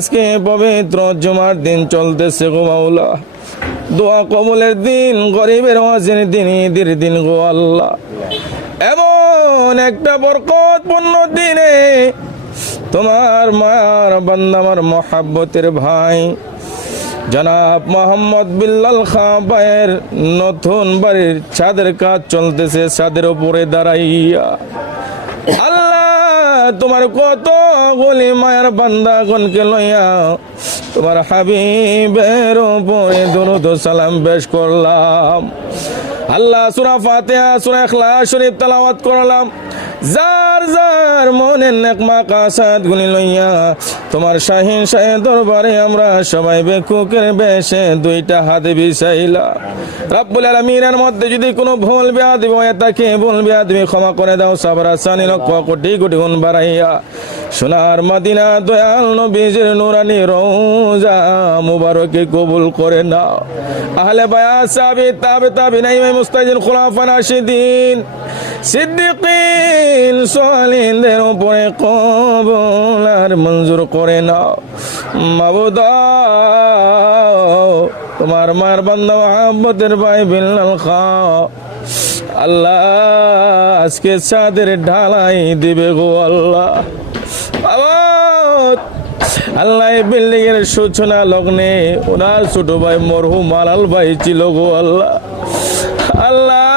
আজকে পবিত্র জুমার দিন চলতেছে গো মাওলা। দোয়া কবুলের দিন, গরিবের ওয়াজের দিন, ঈদের দিন গো আল্লাহ। এমন একটা বরকতপূর্ণ দিনে তোমার মায়ার বান্দা, আমার মহাব্বতের ভাই, জনাব মোহাম্মদ বিল্লাল খাঁ ভাইয়ের নতুন বাড়ির ছাদের কাজ চলতেছে, ছাদের উপরে দাঁড়াইয়া। আল্লাহ তোমার কত গলি মায়ের বান্দা গনকে লইয়া তোমার হাবিবের উপরে দরুদ সালাম পেশ করলাম। আল্লাহ সুরা ফাতিহা, সুরা ইখলাস শরীফ তেলাওয়াত করলাম। যার যার মনের নেকমা কাসাদ গুলি লইয়া, তোমার শাহিন শাহে দরবারে আমরা সবাই বেকুকের বেশে দুইটা হাতে বিছাইলা। রাব্বুল আলামিনের মধ্যে যদি কোনো ভুল বেয়াদ হয়ে থাকে ভুল বেয়াদ ক্ষমা করে দাও, সাবরা সানি লক্ষ কোটি কোটি গুণ বাড়াইয়া। সোনার মদিনা দয়াল নবীজির নুরানি রওজা মুবারকে কবুল করে নাও। আহলে বায়া সাবি তাবে তাবি নাই মুস্তাজিল খুলাফা রাশিদিন সিদ্দিকিন সালিনদের উপরে কবুল আর মঞ্জুর করে নাও। মাবুদা তোমার মার বান্দা মোহাম্মদের ভাই বিল্লাল খাও। আল্লাহ, আজকে চাঁদের ঢালাই দিবে গো আল্লাহ। আল্লাহ বিল্ডিং এর সূচনা লগ্নে ওনার ছোট ভাই মরহুম আলাল ভাই ছিল গো আল্লাহ। আল্লাহ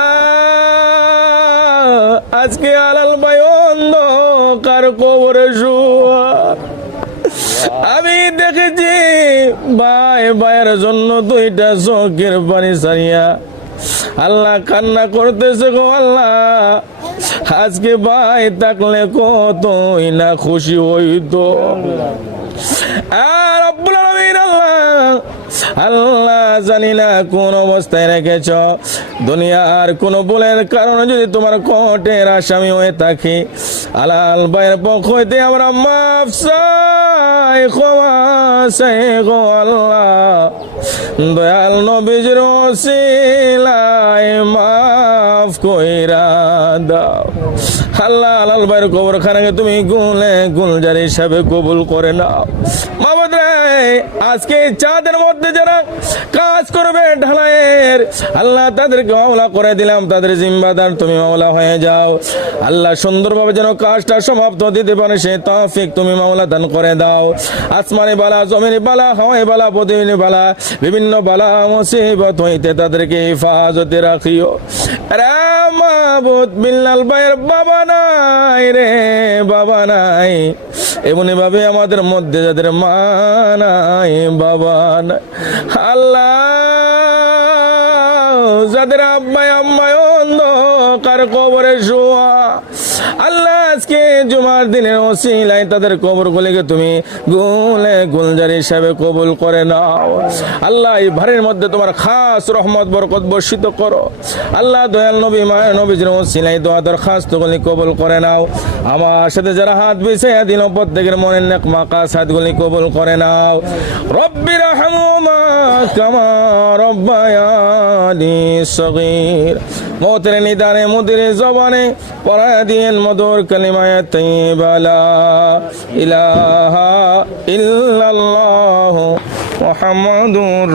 আজকে আলাল ভাই অন্ধকার কবরে শুয়া? আমি দেখেছি ভাই ভাইয়ের জন্য দুইটা চোখের পানি সারিয়া আল্লাহ কান্না করতেছে গো আল্লাহ। আজকে ভাই থাকলে কতই না খুশি হইতো। আল্লাহ আল্লাহ জানি না কোন অবস্থায় রেখেছ। দুনিয়ার কোন বলের কারণে যদি তোমার কোর্টের আসামি হয়ে থাকি আলাল ভাইয়ের পক্ষ হইতে আমরা মাফ চাই গো আল্লাহ। দয়াল নবীজির ওসিলায় মাফ কইরা দাও। আল্লাহ আলাল ভাইয়ের কবরখানাকে তুমি গুলে গুলজার হিসাবে কবুল করে নাও। আজকে চাঁদের মধ্যে যারা কাজ করবে ঢালাইয়ের, আল্লাহ তাদেরকে মাওলা করে দিলাম, তাদের জিম্বাদার তুমি মাওলা হয়ে যাও। আল্লাহ সুন্দরভাবে যেন কাজটা সমাপ্ত দিতে পারে সে তৌফিক তুমি মাওলা দান করে দাও। আসমানি বালা, জমিনি বালা, হাওয়াই বালা, পদিনী বালা, বিভিন্ন বালা, মুসিবত হইতে তাদেরকে হেফাজতে রাখিও। রে মাহবুদ বিল্লাল ভাইয়ের বাবা নাই রে, বাবা নাই। এমনি ভাবে আমাদের মধ্যে যাদের মা নাই, বাবা আল্লাহ, যাদের আব্বাই আম্মায় অন্ধকার কবরে শোয়া। আল্লাহ আজকে জুমার দিনের ওসিলাই তাদের কবর গুলিকে তুমি গুলে গুলজার হিসাবে কবুল করে নাও। আল্লাহ এই ভারের মধ্যে তোমার খাস রহমত, বরকত বর্ষিত করো। আল্লাহ দয়াল নবী, মায়ের নবীজির ওসিলাই দোয়া দরখাস্ত গুলি কবুল করে নাও। আমার সাথে যারা হাত বিছাইয়া দিল, প্রত্যেকের মনের নেক মাকাস হাতগুলি কবুল করে নাও। রব্বির রহমা কামা রব্বায়ানি সগীর। মতের নিদানে মুদির জবানে পড়ায় দিয়েন মধুর কালিমায় তৈবালা। ইলাহা ইল্লাল্লাহ মুহাম্মাদুর